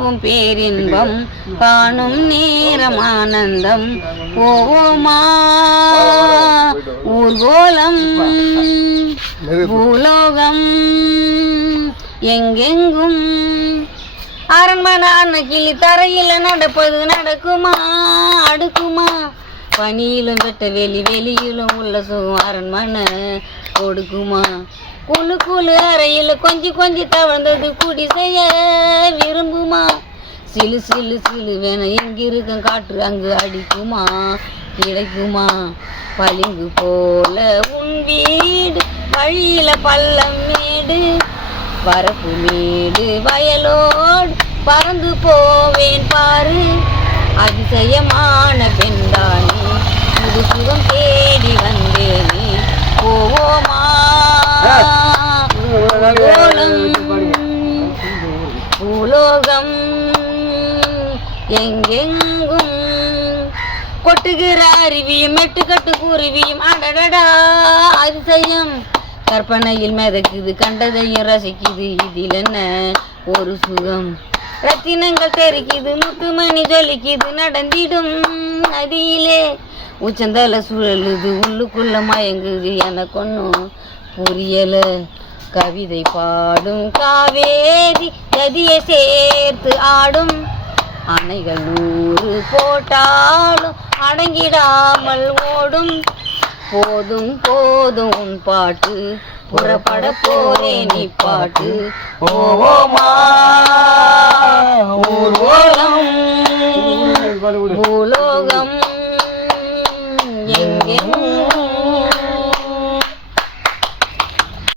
யாவும் பேரின்பம் காணும் நேரம் ஆனந்தம். போவோமா ஊர்கோலம் பூலோகம் எங்கெங்கும். அரண்மனை கிளி தரையில் நடப்பது நடக்குமா? அடுக்குமா? பனியிலும் வெட்ட வெளி வெளியிலும் உள்ள சுகம் அரண்மனை கொடுக்குமா குழு குழு அறையில் கொஞ்சி கொஞ்சி தவழ்ந்தது குடி செய்ய சிலு சிலு சிலு வேண எங்கிருக்கும் காற்று அங்கு அடிக்குமா? கிடைக்குமா? பளிங்கு போல உன் வீடு வழியில பள்ளம் மேடு வரப்பு மேடு வயலோடு பறந்து போவேன் பாரு. அதிசயமான பெண்தானே புது சுகம் தேடி வந்தேனே. போவோமா? எங்கெங்கும் கொட்டுகிற அருவியும் மெட்டுக்கட்டு குருவியும். அடடடா அதிசயம். கற்பனையில் மிதக்குது கண்டதையும் ரசிக்குது. இதில் என்ன ஒரு சுகம்? ரத்தினங்கள் தெரிக்குது முத்துமணி ஜொலிக்குது. நடந்திடும் நதியிலே உச்சந்தல சுழலுது. உள்ளுக்குள்ள மயங்குது எனக்கு ஒன்றும் புரியல. கவிதை பாடும் காவேரி நதியை சேர்த்து ஆடும் அணைகள் நூறு போட்டாலும் அடங்கிடாமல் ஓடும். போதும் போதும் உன் பாட்டு புறப்பட போரே நீ பாட்டு. ஓமா ஊர்வலம் பூலோ